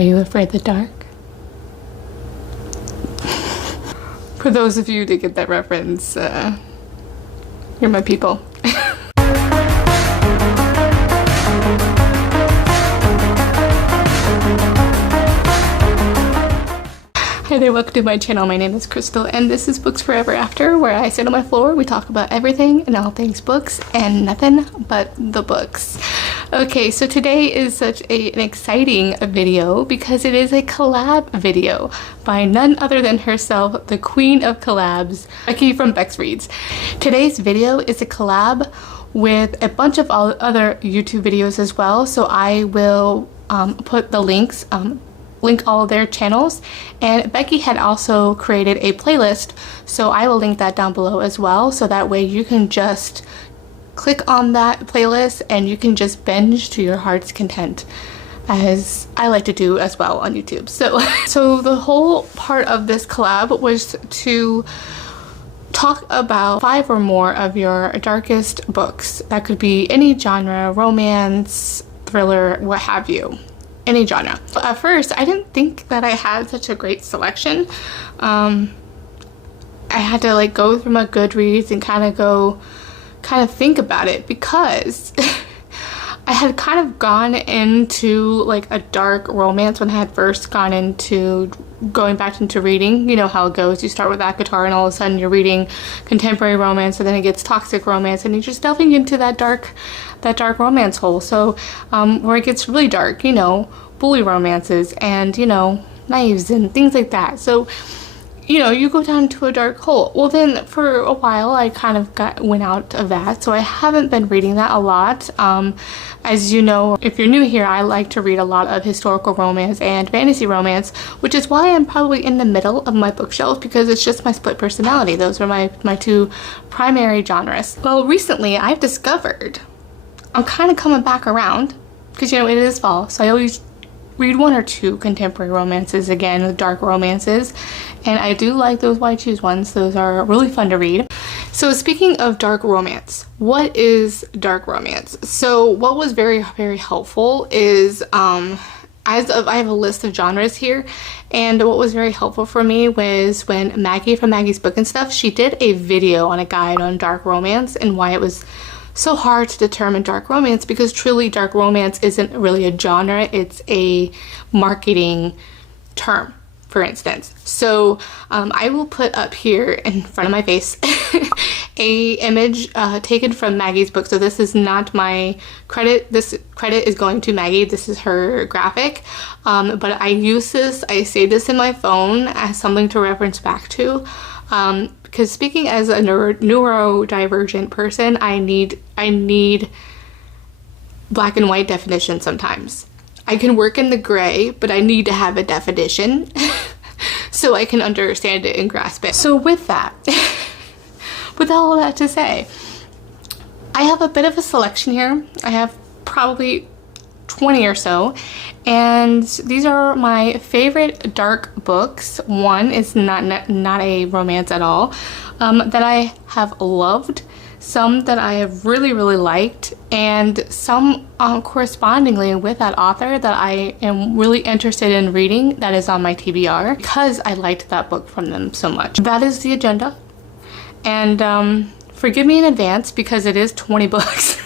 Are you afraid of the dark? For those of you that get that reference, you're my people. Hi there, welcome to my channel. My name is Crystal and this is Books Forever After, where I sit on my floor, we talk about everything and all things books and nothing but the books. Okay, so today is such an exciting video because it is a collab video by none other than herself, the queen of collabs, Beccie from Bex Reads. Today's video is a collab with a bunch of other YouTube videos as well, so I will put the links, link all of their channels, and Beccie had also created a playlist, so I will link that down below as well, so that way you can just click on that playlist and you can just binge to your heart's content, as I like to do as well on YouTube. So the whole part of this collab was to talk about 5 or more of your darkest books. That could be any genre, romance, thriller, what have you. Any genre. At first, I didn't think that I had such a great selection. I had to like go through my Goodreads and kind of think about it, because I had kind of gone into like a dark romance when I had first gone into going back into reading. You know how it goes. You start with ACOTAR and all of a sudden you're reading contemporary romance, and then it gets toxic romance, and you're just delving into that dark romance hole. So where it gets really dark, you know, bully romances and, you know, knives and things like that. So, you know, you go down to a dark hole. Well, then for a while I kind of went out of that, so I haven't been reading that a lot. As you know, if you're new here, I like to read a lot of historical romance and fantasy romance, which is why I'm probably in the middle of my bookshelf, because it's just my split personality. Those are my two primary genres. Well, recently I've discovered I'm kind of coming back around, because, you know, it is fall, so I always read 1 or 2 contemporary romances again, dark romances, and I do like those Why Choose ones. Those are really fun to read. So speaking of dark romance, what is dark romance? So what was very, very helpful is I have a list of genres here, and what was very helpful for me was when Maggie from Maggie's Book and Stuff, she did a video on a guide on dark romance and why it was so hard to determine dark romance, because truly dark romance isn't really a genre, it's a marketing term, for instance. So I will put up here in front of my face a image taken from Maggie's book. So this is not my credit, this credit is going to Maggie, this is her graphic, but I use this, I save this in my phone as something to reference back to. Because speaking as a neurodivergent person, I need black and white definition sometimes. I can work in the gray, but I need to have a definition so I can understand it and grasp it. So with that, with all of that to say, I have a bit of a selection here. I have probably 20 or so, and these are my favorite dark books. One is not a romance at all, that I have loved, some that I have really liked, and some correspondingly with that author that I am really interested in reading that is on my TBR because I liked that book from them so much. That is the agenda, and forgive me in advance because it is 20 books.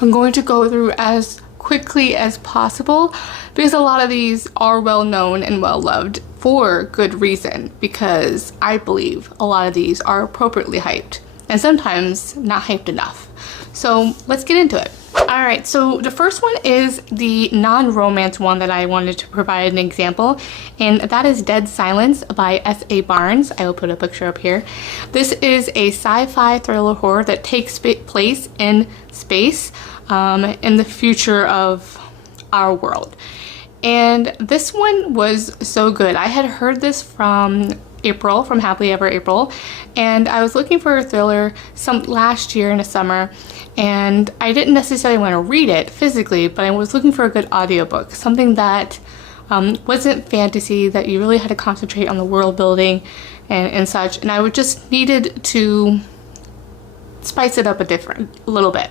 I'm going to go through as quickly as possible because a lot of these are well known and well loved for good reason, because I believe a lot of these are appropriately hyped and sometimes not hyped enough. So let's get into it. Alright, so the first one is the non-romance one that I wanted to provide an example, and that is Dead Silence by S.A. Barnes. I will put a picture up here. This is a sci-fi thriller horror that takes place in space, in the future of our world. And this one was so good. I had heard this from April, from Happily Ever April, and I was looking for a thriller last year in the summer, and I didn't necessarily want to read it physically, but I was looking for a good audiobook, something that wasn't fantasy, that you really had to concentrate on the world building and such, and I would just needed to spice it up a little bit.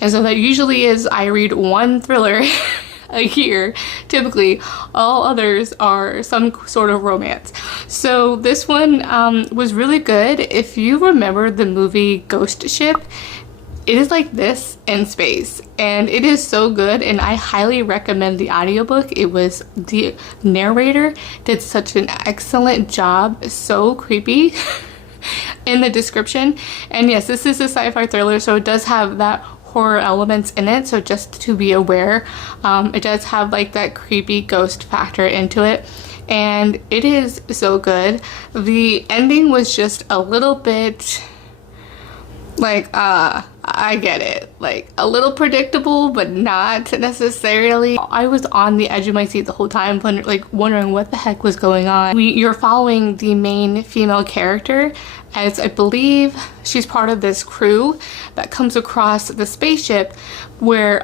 And so that usually is I read one thriller a year, typically. All others are some sort of romance. So this one was really good. If you remember the movie Ghost Ship, it is like this in space, and it is so good, and I highly recommend the audiobook. The narrator did such an excellent job, so creepy in the description. And yes, this is a sci-fi thriller, so it does have that horror elements in it, so just to be aware. It does have like that creepy ghost factor into it, and it is so good. The ending was just a little bit like, I get it, like a little predictable, but not necessarily. I was on the edge of my seat the whole time, wondering what the heck was going on. You're following the main female character, as I believe she's part of this crew that comes across the spaceship where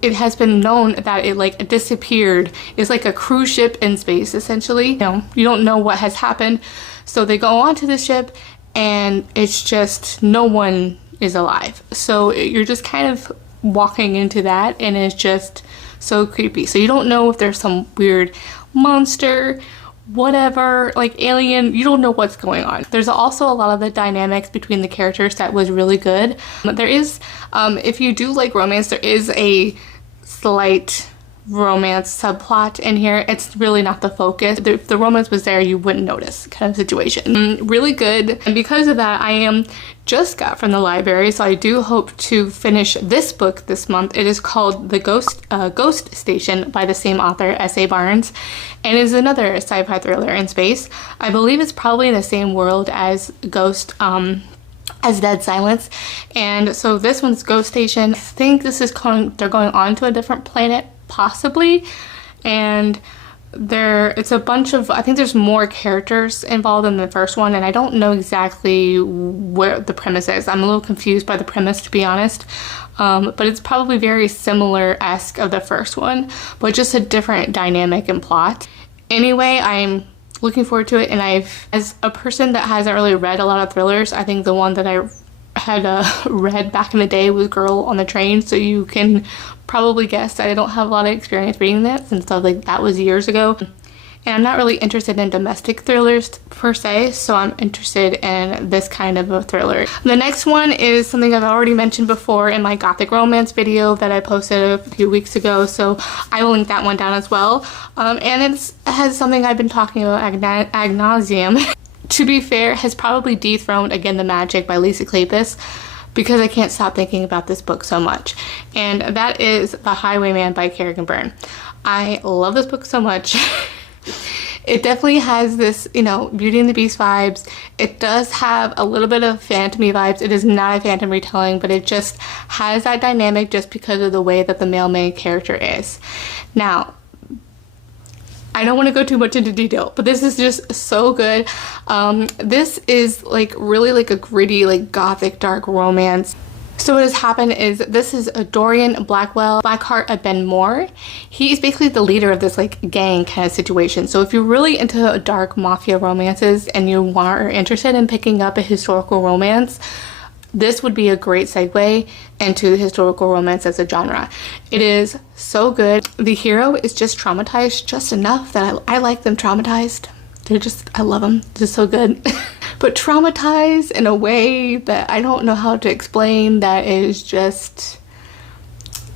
it has been known that it like disappeared. It's like a cruise ship in space, essentially. You don't know what has happened, so they go onto the ship and it's just no one is alive. So you're just kind of walking into that, and it's just so creepy. So you don't know if there's some weird monster, whatever, like alien. You don't know what's going on. There's also a lot of the dynamics between the characters that was really good. There is, if you do like romance, there is a slight romance subplot in here. It's really not the focus. If the romance was there, you wouldn't notice, kind of situation. Really good. And because of that, I just got from the library, so I do hope to finish this book this month. It is called The Ghost Station by the same author, S.A. Barnes, and is another sci-fi thriller in space. I believe it's probably in the same world as Ghost, as Dead Silence. And so this one's Ghost Station. I think this is they're going on to a different planet, possibly, and it's a bunch of, I think there's more characters involved in the first one, and I don't know exactly where the premise is. I'm a little confused by the premise, to be honest, but it's probably very similar-esque of the first one, but just a different dynamic and plot. Anyway, I'm looking forward to it, and as a person that hasn't really read a lot of thrillers, I think the one that I had read back in the day was Girl on the Train, so you can probably guess that I don't have a lot of experience reading that, since that was years ago. And I'm not really interested in domestic thrillers per se, so I'm interested in this kind of a thriller. The next one is something I've already mentioned before in my gothic romance video that I posted a few weeks ago, so I will link that one down as well. And it has something I've been talking about ad nauseum. To be fair, has probably dethroned Again the Magic by Lisa Kleypas, because I can't stop thinking about this book so much. And that is The Highwayman by Kerrigan Byrne. I love this book so much. It definitely has this, Beauty and the Beast vibes. It does have a little bit of phantom-y vibes. It is not a phantom retelling, but it just has that dynamic just because of the way that the male main character is. Now, I don't want to go too much into detail, but this is just so good. This is really a gritty, gothic, dark romance. So what has happened is, this is a Dorian Blackheart of Ben Moore. He is basically the leader of this gang kind of situation. So if you're really into dark mafia romances and you are interested in picking up a historical romance, this would be a great segue into historical romance as a genre. It is so good. The hero is just traumatized just enough that I like them traumatized. I love them. They're just so good. But traumatized in a way that I don't know how to explain, that is just,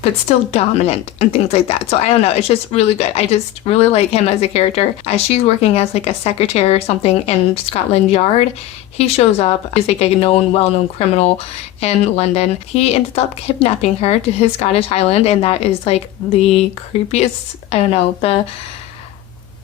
but still dominant and things like that. So I don't know, it's just really good. I just really like him as a character. As she's working as a secretary or something in Scotland Yard, he shows up. He's a well-known criminal in London. He ends up kidnapping her to his Scottish Highland, and that is the creepiest, I don't know,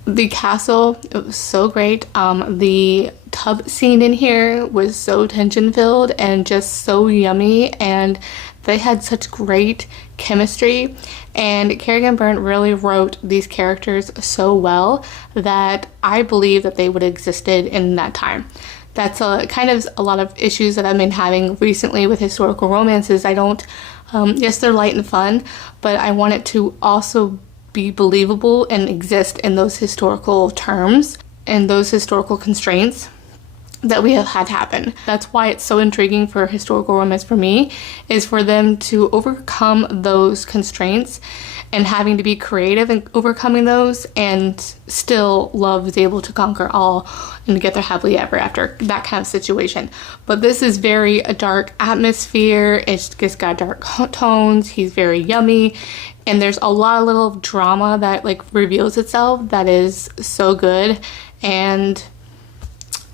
the castle, it was so great. The tub scene in here was so tension-filled and just so yummy, and they had such great chemistry, and Kerrigan Byrne really wrote these characters so well that I believe that they would have existed in that time. That's kind of a lot of issues that I've been having recently with historical romances. I don't, yes, they're light and fun, but I want it to also be believable and exist in those historical terms and those historical constraints that we have had happen. That's why it's so intriguing for historical romance for me, is for them to overcome those constraints and having to be creative and overcoming those, and still love is able to conquer all and get their happily ever after, that kind of situation. But this is very a dark atmosphere. It's got dark tones. He's very yummy, and there's a lot of little drama that like reveals itself that is so good. And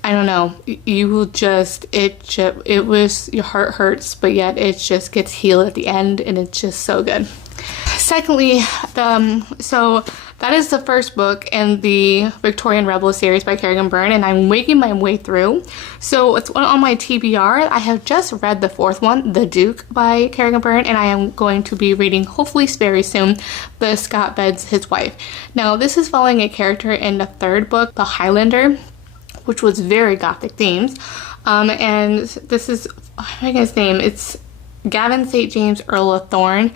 I don't know, you will just, it was, your heart hurts, but yet it just gets healed at the end, and it's just so good. Secondly, so that is the first book in the Victorian Rebel series by Kerrigan Byrne, and I'm making my way through. So it's on my TBR. I have just read the fourth one, The Duke by Kerrigan Byrne, and I am going to be reading, hopefully very soon, The Scott Beds His Wife. Now, this is following a character in the third book, The Highlander, which was very gothic themes. And this is, I forget his name, it's Gavin St. James, Earl of Thorne.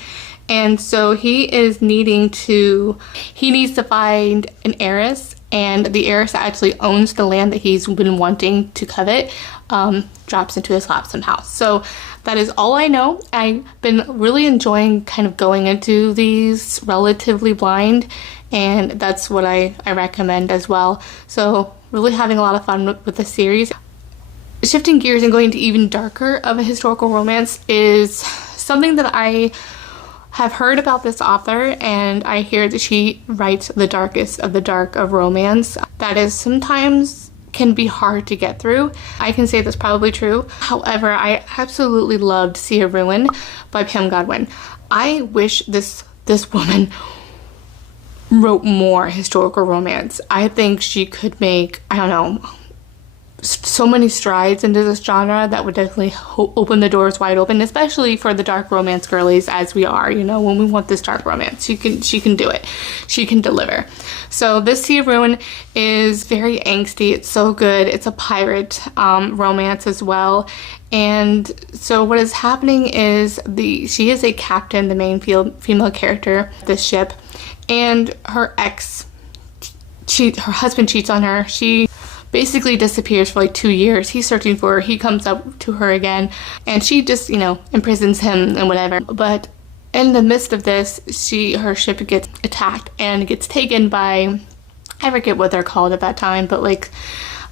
And so he needs to find an heiress, and the heiress that actually owns the land that he's been wanting to covet drops into his lap somehow. So that is all I know. I've been really enjoying kind of going into these relatively blind, and that's what I recommend as well. So really having a lot of fun with the series. Shifting gears and going to even darker of a historical romance is something that I have heard about this author, and I hear that she writes the darkest of the dark of romance. That is sometimes can be hard to get through. I can say that's probably true. However, I absolutely loved See a Ruin by Pam Godwin. I wish this woman wrote more historical romance. I think she could make, I don't know, so many strides into this genre that would definitely open the doors wide open, especially for the dark romance girlies as we are, you know, when we want this dark romance. She can do it. She can deliver. So this See a Ruin is very angsty. It's so good. It's a pirate romance as well. And so what is happening is she is a captain, the main female character of this ship, and her husband cheats on her. She basically disappears for like 2 years. He's searching for her. He comes up to her again, and she just, you know, imprisons him and whatever. But in the midst of this, her ship gets attacked and gets taken by, I forget what they're called at that time, but like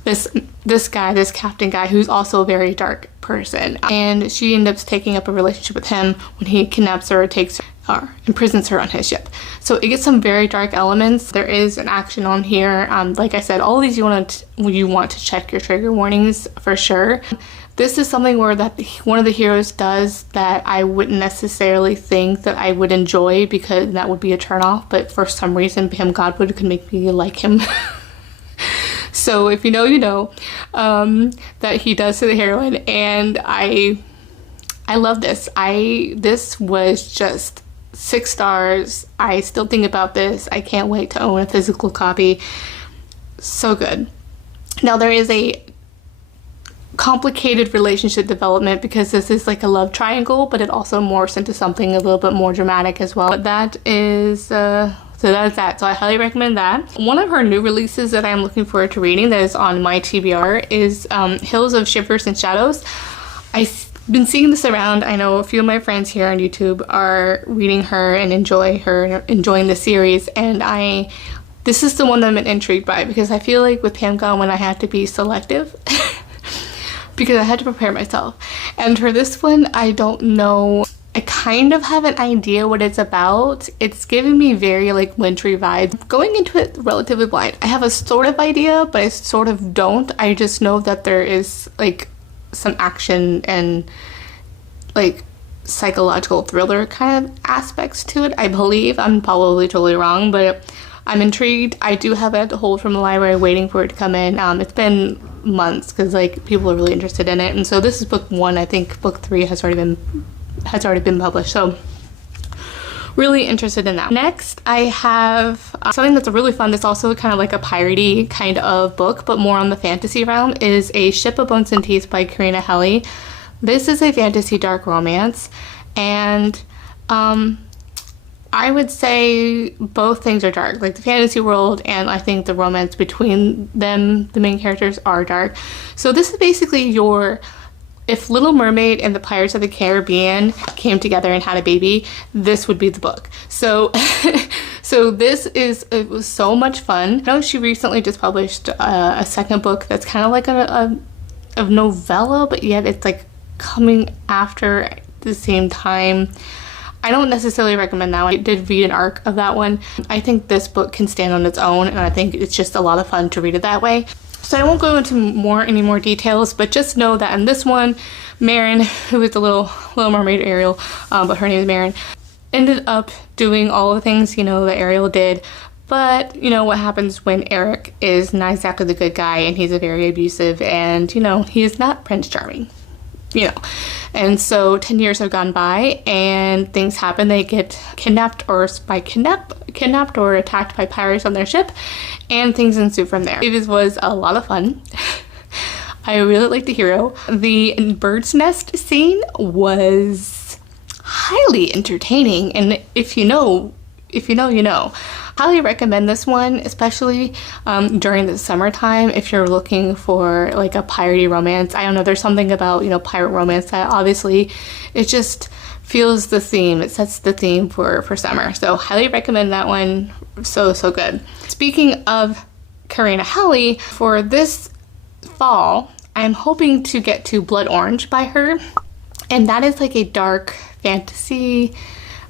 this captain guy who's also a very dark person. And she ends up taking up a relationship with him when he kidnaps her, takes her, or imprisons her on his ship. So it gets some very dark elements. There is an action on here. Like I said, all of these you want to check your trigger warnings for sure. This is something where one of the heroes does that I wouldn't necessarily think that I would enjoy, because that would be a turnoff, but for some reason Pam Godwin could make me like him. So if you know, you know, that he does to the heroine, and I love this. This was just 6 stars. I still think about this. I can't wait to own a physical copy. So good. Now there is a complicated relationship development because this is like a love triangle, but it also morphs into something a little bit more dramatic as well. But that is so that's that. So I highly recommend that. One of her new releases that I'm looking forward to reading that is on my TBR is Hills of Shivers and Shadows. I've been seeing this around. I know a few of my friends here on YouTube are reading her and enjoying the series, and this is the one that I'm intrigued by, because I feel like with Pam Godwin I had to be selective because I had to prepare myself. And for this one, I don't know. I kind of have an idea what it's about. It's giving me very like wintry vibes. Going into it relatively blind, I have a sort of idea, but I sort of don't. I just know that there is like some action and like psychological thriller kind of aspects to it, I believe. I'm probably totally wrong, but I'm intrigued. I do have it hold from the library waiting for it to come in. It's been months because like people are really interested in it, and so this is book 1. I think book 3 has already been published, so really interested in that. Next, I have something that's really fun. That's also kind of like a piratey kind of book, but more on the fantasy realm, is A Ship of Bones and Teeth by Karina Helly. This is a fantasy dark romance, and I would say both things are dark, like the fantasy world, and I think the romance between them, the main characters, are dark. So this is basically your if Little Mermaid and the Pirates of the Caribbean came together and had a baby, this would be the book. So so it was so much fun. I know she recently just published a second book that's kind of like a novella, but yet it's like coming after at the same time. I don't necessarily recommend that one. I did read an arc of that one. I think this book can stand on its own, and I think it's just a lot of fun to read it that way. So I won't go into any more details, but just know that in this one, Marin, who is the Little Mermaid Ariel, but her name is Marin, ended up doing all the things, you know, that Ariel did. But, you know, what happens when Eric is not exactly the good guy, and he's a very abusive, and, you know, he is not Prince Charming, you know. And so 10 years have gone by, and things happen. They get kidnapped or attacked by pirates on their ship, and things ensue from there. It was a lot of fun. I really liked the hero. The bird's nest scene was highly entertaining, and if you know, you know. Highly recommend this one, especially during the summertime if you're looking for like a piratey romance. I don't know, there's something about, you know, pirate romance that obviously it just feels the theme. It sets the theme for summer. So highly recommend that one. So good. Speaking of Karina Helly, for this fall, I'm hoping to get to Blood Orange by her. And that is like a dark fantasy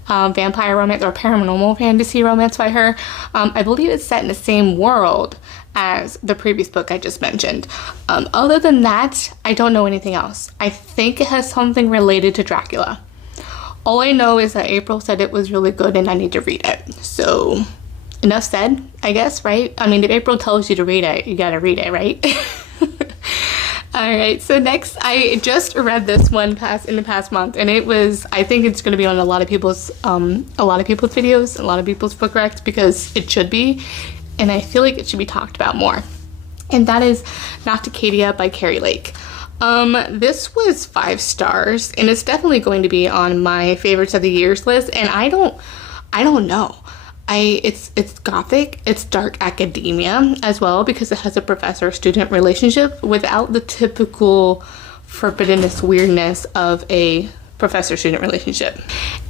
vampire romance or paranormal fantasy romance by her. I believe it's set in the same world as the previous book I just mentioned. Other than that, I don't know anything else. I think it has something related to Dracula. All I know is that April said it was really good and I need to read it. So enough said, I guess, right? I mean, if April tells you to read it, you gotta read it, right? Alright, so next, I just read this one in the past month, and it was, I think it's going to be on a lot of people's videos, a lot of people's book recs, because it should be, and I feel like it should be talked about more. And that is Nocticadia by Kari Lake. This was 5 stars, and it's definitely going to be on my favorites of the years list, and I don't know. It's gothic, it's dark academia as well, because it has a professor-student relationship without the typical forbiddenness weirdness of a professor-student relationship.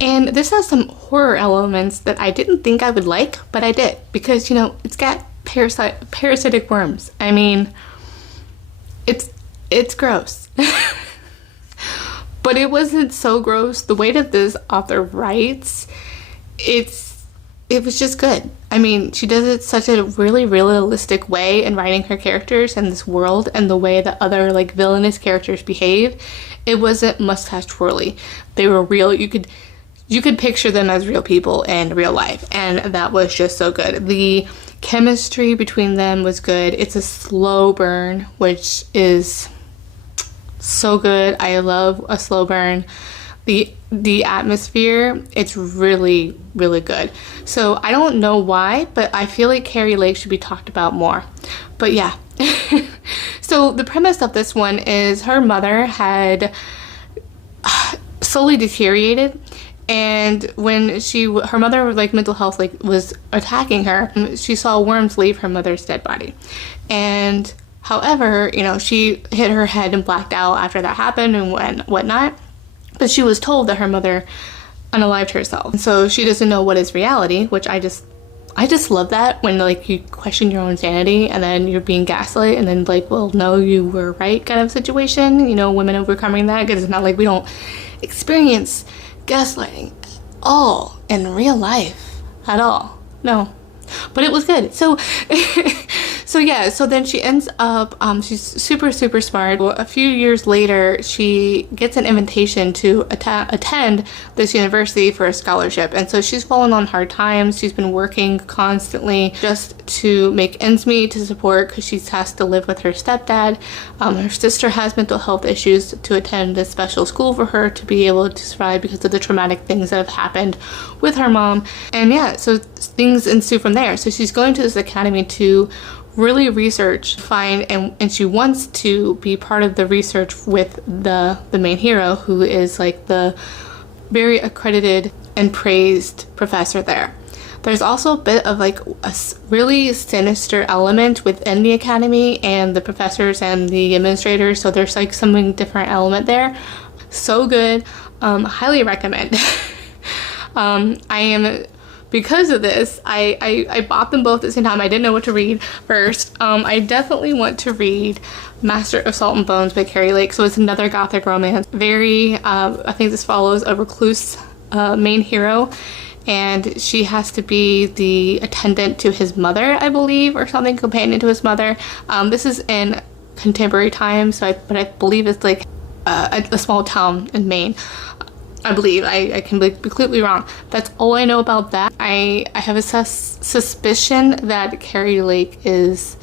And this has some horror elements that I didn't think I would like, but I did, because, you know, it's got parasitic worms. I mean, it's gross. But it wasn't so gross. The way that this author writes, it was just good. I mean, she does it such a really realistic way in writing her characters and this world, and the way that other like villainous characters behave. It wasn't mustache twirly. They were real. You could picture them as real people in real life, and that was just so good. The chemistry between them was good. It's a slow burn, which is so good. I love a slow burn. The atmosphere, it's really good. So I don't know why, but I feel like Kari Lake should be talked about more. But yeah. So the premise of this one is her mother had slowly deteriorated, and when her mother, like, mental health was attacking her, she saw worms leave her mother's dead body. And however, you know, she hit her head and blacked out after that happened and whatnot. But she was told that her mother unalived herself. And so she doesn't know what is reality, which I just love that, when like you question your own sanity and then you're being gaslit, and then like, well, no, you were right kind of situation. You know, women overcoming that, because it's not like we don't experience gaslighting all in real life at all. No. But it was good. So so yeah, so then she ends up, she's super smart. Well, a few years later, she gets an invitation to attend this university for a scholarship. And so she's fallen on hard times. She's been working constantly just to make ends meet, to support, because she has to live with her stepdad. Her sister has mental health issues, to attend this special school for her to be able to survive because of the traumatic things that have happened with her mom. And yeah, so things ensue from there. So she's going to this academy to really research, and she wants to be part of the research with the main hero, who is like the very accredited and praised professor there. There's also a bit of like a really sinister element within the academy and the professors and the administrators, so there's like something different element there. So good. Highly recommend. Because of this, I bought them both at the same time. I didn't know what to read first. I definitely want to read Master of Salt and Bones by Carrie Lake. So it's another gothic romance. I think this follows a recluse main hero, and she has to be the attendant to his mother, I believe, or something, companion to his mother. This is in contemporary times, but I believe it's like a small town in Maine. I believe. I can be completely wrong. That's all I know about that. I have a suspicion that Carrie Lake is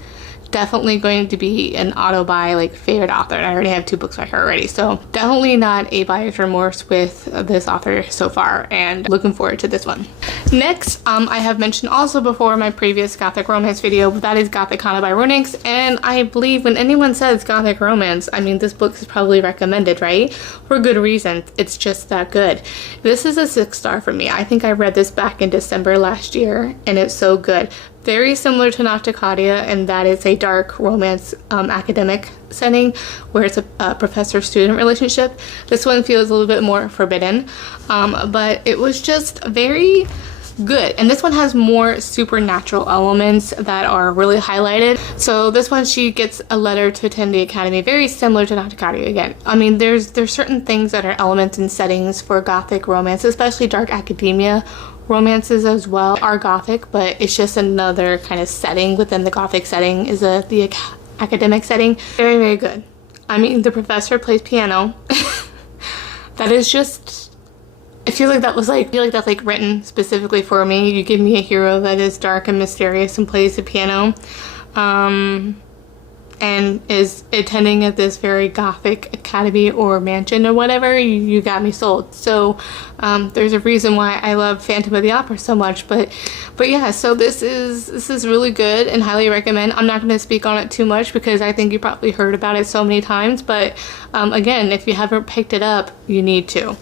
definitely going to be an auto-buy, like, favorite author, and I already have 2 books by her already, so definitely not a buyer's remorse with this author so far, and looking forward to this one. Next, I have mentioned also before in my previous gothic romance video, that is Gothicana by Runix, and I believe when anyone says gothic romance, I mean, this book is probably recommended, right? For good reason. It's just that good. This is a 6-star for me. I think I read this back in December last year, and it's so good. Very similar to Nocticadia, and that is a dark romance academic setting where it's a professor-student relationship. This one feels a little bit more forbidden, but it was just very good. And this one has more supernatural elements that are really highlighted. So this one, she gets a letter to attend the academy, very similar to Nocticadia again. I mean, there's certain things that are elements and settings for gothic romance, especially dark academia romances as well are gothic, but it's just another kind of setting within the gothic setting is the academic setting. Very, very good. I mean, the professor plays piano. That is just, I feel like that's like written specifically for me. You give me a hero that is dark and mysterious and plays the piano, and is attending at this very gothic academy or mansion or whatever. You got me sold. So there's a reason why I love Phantom of the Opera so much. But yeah, so this is really good and highly recommend. I'm not going to speak on it too much because I think you probably heard about it so many times, but again, if you haven't picked it up, you need to.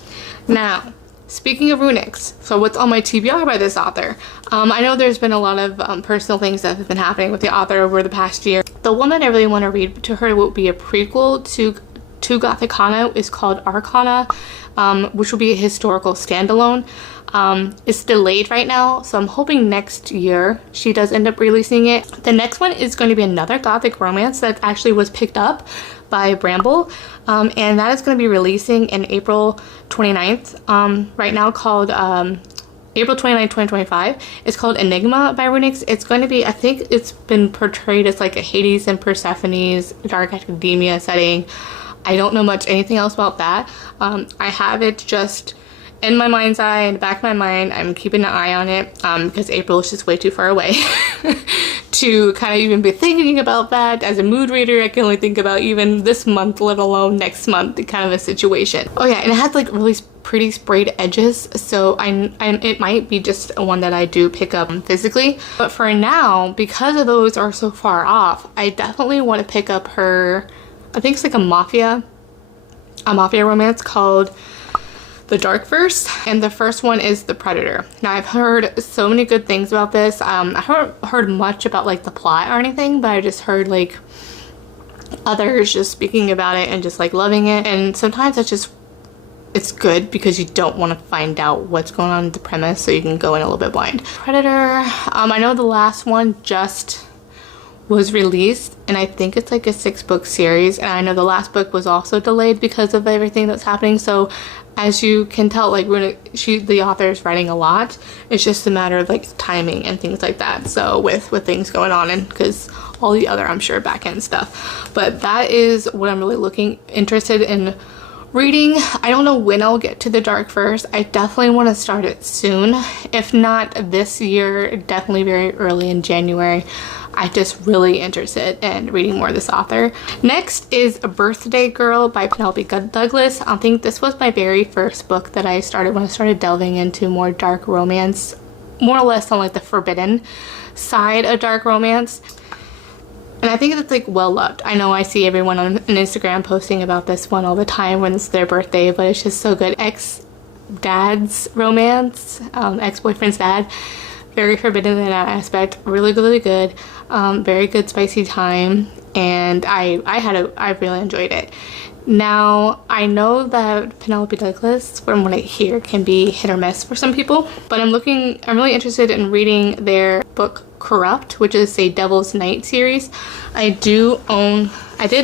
Now, speaking of Runix, so what's on my TBR by this author? I know there's been a lot of personal things that have been happening with the author over the past year. The one that I really want to read to her will be a prequel to Gothicana. Is called Arcana, which will be a historical standalone. It's delayed right now, so I'm hoping next year she does end up releasing it. The next one is going to be another gothic romance that actually was picked up by Bramble, and that is going to be releasing in April 29th right now, called April 29th, 2025. It's called Enigma by Runix. It's going to be, I think it's been portrayed as like a Hades and Persephone's dark academia setting. I don't know anything else about that. I have it just in my mind's eye, in the back of my mind. I'm keeping an eye on it because April is just way too far away to kind of even be thinking about that. As a mood reader, I can only think about even this month, let alone next month, kind of a situation. Oh yeah, and it has like really pretty sprayed edges, so it might be just one that I do pick up physically. But for now, because of those are so far off, I definitely want to pick up her, I think it's like a mafia romance called The Dark Verse, and the first one is The Predator. Now, I've heard so many good things about this. I haven't heard much about like the plot or anything, but I just heard like others just speaking about it and just like loving it. And sometimes it's good because you don't want to find out what's going on in the premise, so you can go in a little bit blind. Predator, I know the last one just was released, and I think it's like a 6-book series, and I know the last book was also delayed because of everything that's happening. So as you can tell, like the author is writing a lot. It's just a matter of like timing and things like that. So with things going on, and because all the other, I'm sure, back end stuff. But that is what I'm really interested in reading. I don't know when I'll get to The Dark Verse. I definitely want to start it soon. If not this year, definitely very early in January. I'm just really interested in reading more of this author. Next is A Birthday Girl by Penelope Douglas. I think this was my very first book that I started when I started delving into more dark romance, more or less on like the forbidden side of dark romance. And I think it's like well loved. I know I see everyone on Instagram posting about this one all the time when it's their birthday, but it's just so good. Ex-dad's romance, ex-boyfriend's dad. very forbidden in that aspect. Really, really good. Very good spicy time, and I really enjoyed it. Now, I know that Penelope Douglas, from what I hear, can be hit or miss for some people, but I'm really interested in reading their book Corrupt, which is a Devil's Night series. I did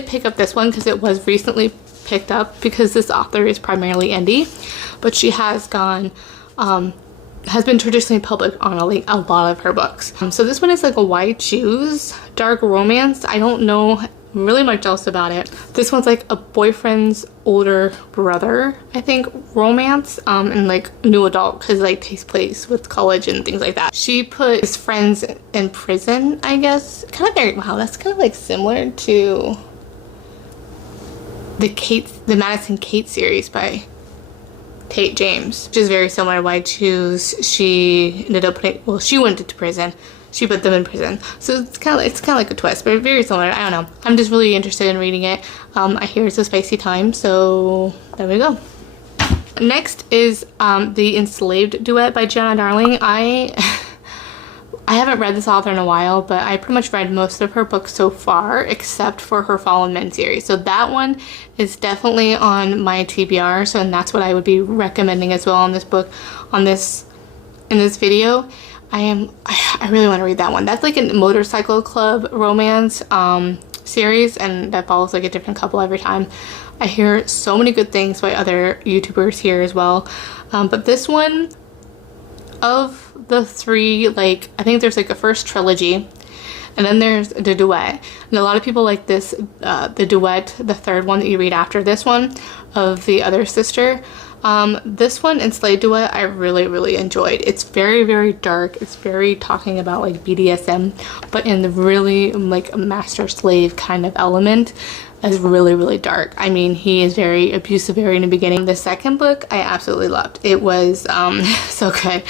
pick up this one because it was recently picked up, because this author is primarily indie, but she has been traditionally published on a lot of her books. So this one is like a why choose dark romance. I don't know really much else about it. This one's like a boyfriend's older brother, I think, romance, and like new adult, because like takes place with college and things like that. She put his friends in prison, I guess. Wow, that's kind of like similar to the Madison Kate series by Tate James, which is very similar to Why Choose. She ended up she went into prison. She put them in prison. So it's kind of like a twist, but very similar. I don't know. I'm just really interested in reading it. I hear it's a spicy time, so there we go. Next is The Enslaved Duet by Jenna Darling. I haven't read this author in a while, but I pretty much read most of her books so far, except for her Fallen Men series. So that one is definitely on my TBR, and that's what I would be recommending as well on this book, in this video. I really want to read that one. That's like a motorcycle club romance series, and that follows like a different couple every time. I hear so many good things by other YouTubers here as well. But this one, of the three, like, I think there's like a first trilogy, and then there's the duet. And a lot of people like this, the duet, the third one that you read after this one, of the other sister. This one, Enslaved Duet, I really, really enjoyed. It's very, very dark. It's very talking about like BDSM, but in the really like master slave kind of element. Is really, really dark. I mean, he is very abusive very in the beginning. The second book I absolutely loved. It was so good.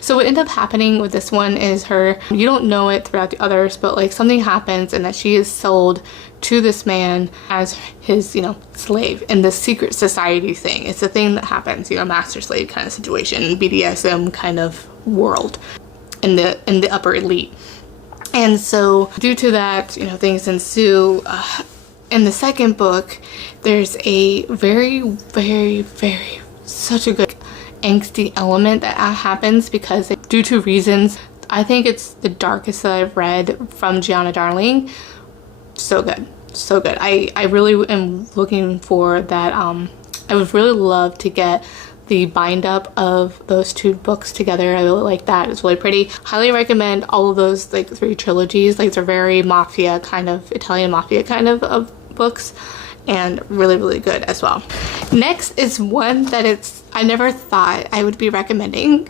So what ended up happening with this one is you don't know it throughout the others, but like something happens and that she is sold to this man as his, slave in this secret society thing. It's a thing that happens, master slave kind of situation, BDSM kind of world in the upper elite. And so due to that, things ensue. In the second book, there's a very, very, very, such a good angsty element that happens because due to reasons, I think it's the darkest that I've read from Jenna Darling. So good. So good. I really am looking for that. I would really love to get the bind up of those two books together. I really like that. It's really pretty. Highly recommend all of those like three trilogies. Like they're very mafia kind of, Italian mafia kind of books, and really, really good as well. Next is one that I never thought I would be recommending.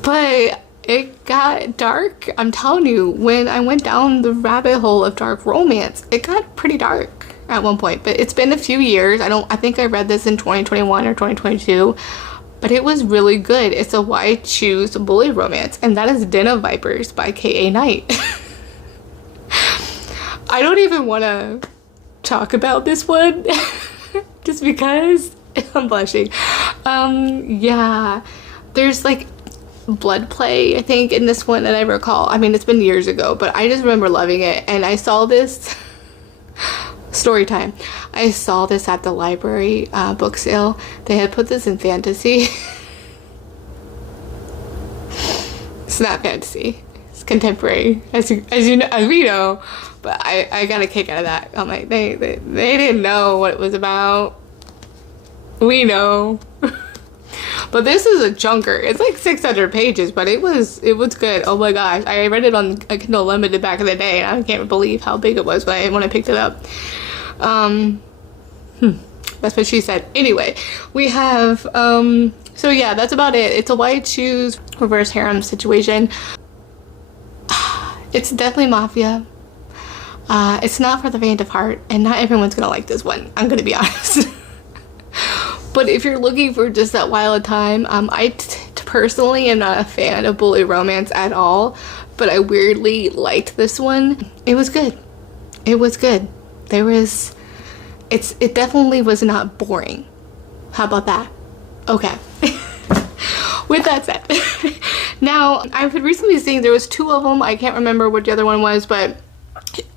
But it got dark. I'm telling you, when I went down the rabbit hole of dark romance, it got pretty dark at one point. But it's been a few years. I think I read this in 2021 or 2022, but it was really good. It's a Why Choose bully romance, and that is Den of Vipers by K.A. Knight. I don't even want to talk about this one just because I'm blushing. Yeah, there's like blood play, I think, in this one that I recall. I mean, it's been years ago, but I just remember loving it. And I saw this story time. I saw this at the library book sale. They had put this in fantasy. It's not fantasy. It's contemporary, as we know. But I got a kick out of that. I'm like, they didn't know what it was about. We know. But this is a chunker. It's like 600 pages, but it was good. Oh my gosh. I read it on a Kindle Unlimited back in the day, and I can't believe how big it was when I picked it up. That's what she said. Anyway, we have, so yeah, that's about it. It's a Why Choose reverse harem situation. It's definitely mafia. It's not for the faint of heart, and not everyone's gonna like this one. I'm gonna be honest. But if you're looking for just that wild time, I personally am not a fan of bully romance at all, but I weirdly liked this one. It was good. It was good. It definitely was not boring. How about that? Okay. With that said, now I've been recently seeing there was 2 of them. I can't remember what the other one was, but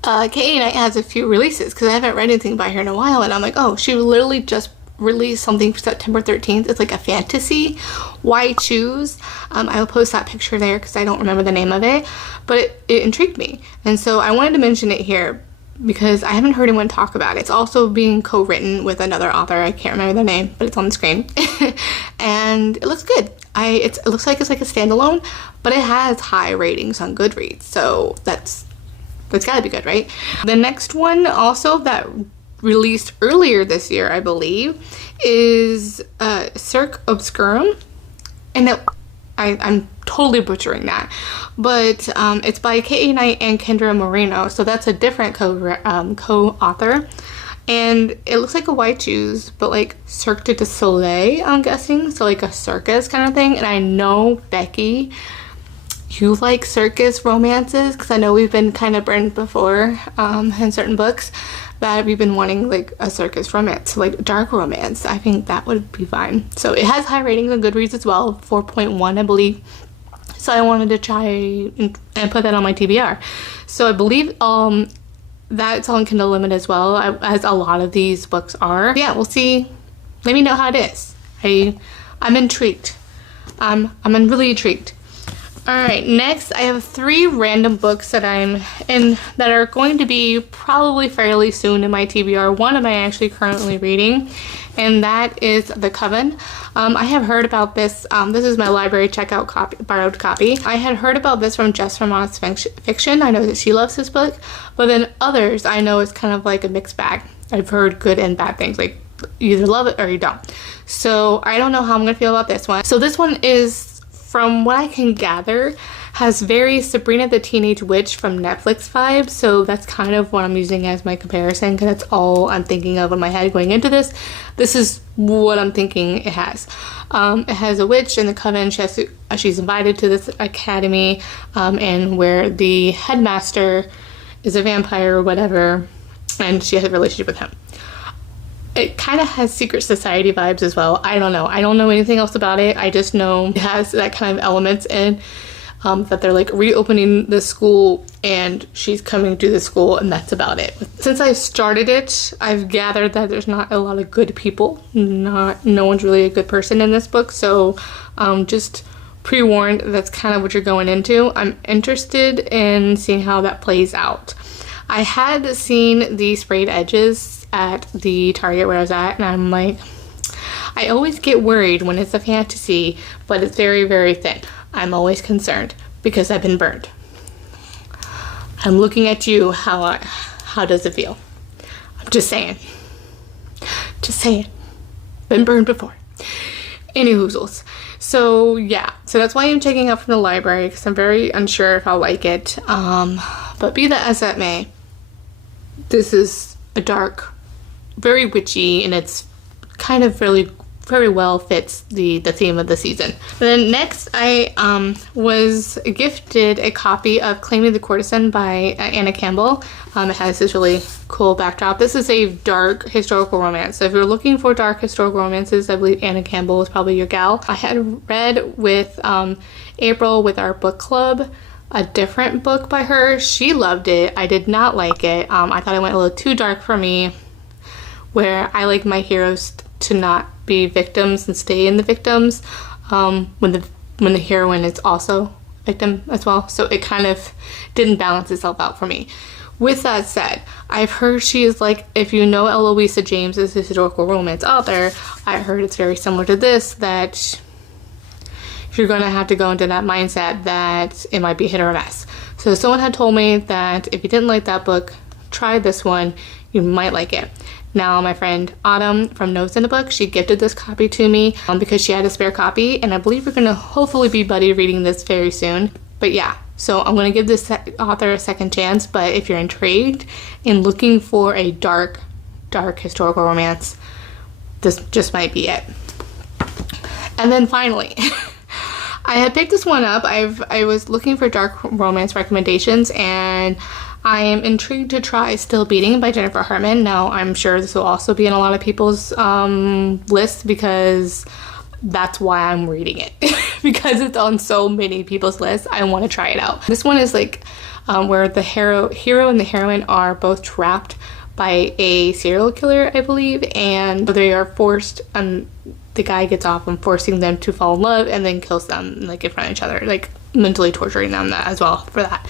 Caley has a few releases because I haven't read anything by her in a while, and I'm like, oh, she literally just released something for September 13th. It's like a fantasy. Why choose? I will post that picture there because I don't remember the name of it, but it intrigued me, and so I wanted to mention it here because I haven't heard anyone talk about it. It's also being co-written with another author. I can't remember their name, but it's on the screen. And it looks good. It looks like it's like a standalone, but it has high ratings on Goodreads, so that's gotta be good, right? The next one also that released earlier this year, I believe, is Cirque Obscurum, and I'm totally butchering that, but it's by K.A. Knight and Kendra Moreno, so that's a different co-author, and it looks like a white choose, but like Cirque du Soleil, I'm guessing, so like a circus kind of thing. And I know, Beccie, you like circus romances, because I know we've been kind of burned before in certain books that we've been wanting like a circus romance, like dark romance. I think that would be fine. So it has high ratings on Goodreads as well, 4.1 I believe. So I wanted to try and put that on my TBR. So I believe that's on Kindle Unlimited as well, as a lot of these books are. Yeah, we'll see. Let me know how it is. I'm intrigued. I'm really intrigued. Alright, next I have 3 random books that I'm in that are going to be probably fairly soon in my TBR. One am I actually currently reading, and that is The Coven. I have heard about this. This is my library checkout copy, borrowed copy. I had heard about this from Jess from Honest Fiction. I know that she loves this book, but then others I know it's kind of like a mixed bag. I've heard good and bad things, like you either love it or you don't. So I don't know how I'm gonna feel about this one. So this one is, from what I can gather, has very Sabrina the Teenage Witch from Netflix vibes, so that's kind of what I'm using as my comparison, because that's all I'm thinking of in my head going into this. This is what I'm thinking it has. It has a witch in the coven. She's invited to this academy, and where the headmaster is a vampire or whatever, and she has a relationship with him. It kind of has secret society vibes as well. I don't know. I don't know anything else about it. I just know it has that kind of elements in that they're like reopening the school and she's coming to the school, and that's about it. Since I started it, I've gathered that there's not a lot of good people. No one's really a good person in this book, so just pre-warned, that's kind of what you're going into. I'm interested in seeing how that plays out. I had seen the sprayed edges at the Target where I was at, and I'm like, I always get worried when it's a fantasy, but it's very, very thin. I'm always concerned because I've been burned. I'm looking at you. How does it feel? I'm just saying. Just saying. Been burned before. Any hoozles. So yeah, so that's why I'm checking out from the library, because I'm very unsure if I'll like it. But be that as that may, this is a dark, very witchy, and it's kind of really very well fits the theme of the season. Then next I was gifted a copy of Claiming the Courtesan by Anna Campbell. It has this really cool backdrop. This is a dark historical romance, so if you're looking for dark historical romances, I believe Anna Campbell is probably your gal. I had read with April with our book club a different book by her. She loved it. I did not like it. I thought it went a little too dark for me, where I like my heroes to not be victims and stay in the victims when the heroine is also a victim as well. So it kind of didn't balance itself out for me. With that said, I've heard she is like, if you know Eloisa James is a historical romance author, I heard it's very similar to this, that you're going to have to go into that mindset that it might be hit or miss. So someone had told me that if you didn't like that book, try this one, you might like it. Now my friend Autumn from Notes in the Book, she gifted this copy to me because she had a spare copy, and I believe we're going to hopefully be buddy reading this very soon. But yeah, so I'm going to give this author a second chance, but if you're intrigued and looking for a dark historical romance, this just might be it. And then finally, I had picked this one up. I was looking for dark romance recommendations, and I am intrigued to try Still Beating by Jennifer Hartman. Now, I'm sure this will also be in a lot of people's lists, because that's why I'm reading it. Because it's on so many people's lists, I want to try it out. This one is like where the hero and the heroine are both trapped by a serial killer, I believe, and they are forced, the guy gets off on forcing them to fall in love and then kills them like in front of each other, like mentally torturing them that as well for that.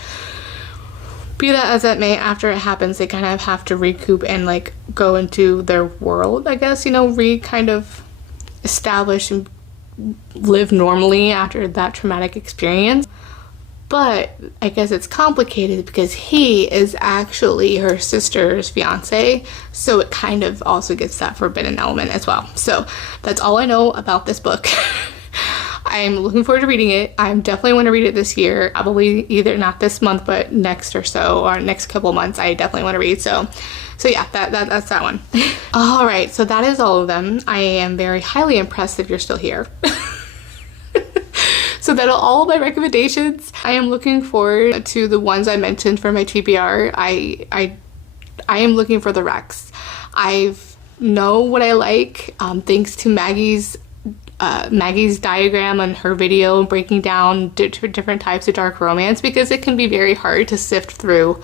Be that as it may, after it happens, they kind of have to recoup and like go into their world, I guess, you know, kind of establish and live normally after that traumatic experience. But I guess it's complicated because he is actually her sister's fiance, so it kind of also gets that forbidden element as well. So that's all I know about this book. I'm looking forward to reading it. I definitely want to read it this year, probably either not this month but next or so, or next couple months. I definitely want to read. So yeah, that's that one. All right, so that is all of them. I am very highly impressed if you're still here. So that'll all my recommendations. I am looking forward to the ones I mentioned for my TBR. I am looking for the recs. I know what I like, thanks to Maggie's diagram on her video breaking down different types of dark romance, because it can be very hard to sift through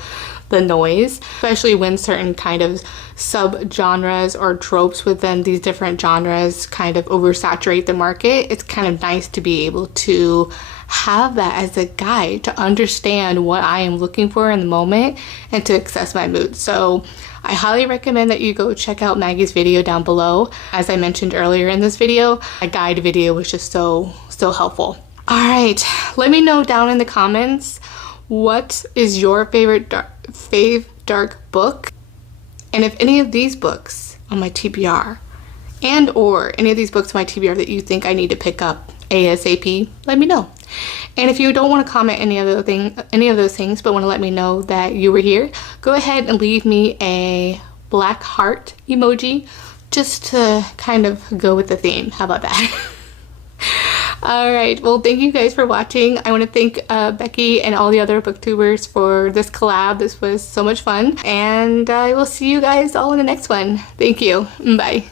the noise, especially when certain kind of sub-genres or tropes within these different genres kind of oversaturate the market. It's kind of nice to be able to have that as a guide to understand what I am looking for in the moment and to access my mood. So I highly recommend that you go check out Maggie's video down below. As I mentioned earlier in this video, a guide video was just so helpful. All right, let me know down in the comments, what is your favorite dark book? And if any of these books on my TBR and or any of these books on my TBR that you think I need to pick up ASAP, let me know. And if you don't want to comment any of those things, but want to let me know that you were here, go ahead and leave me a black heart emoji just to kind of go with the theme. How about that? All right, well, thank you guys for watching. I want to thank Beccie and all the other booktubers for this collab. This was so much fun, and I will see you guys all in the next one. Thank you. Bye.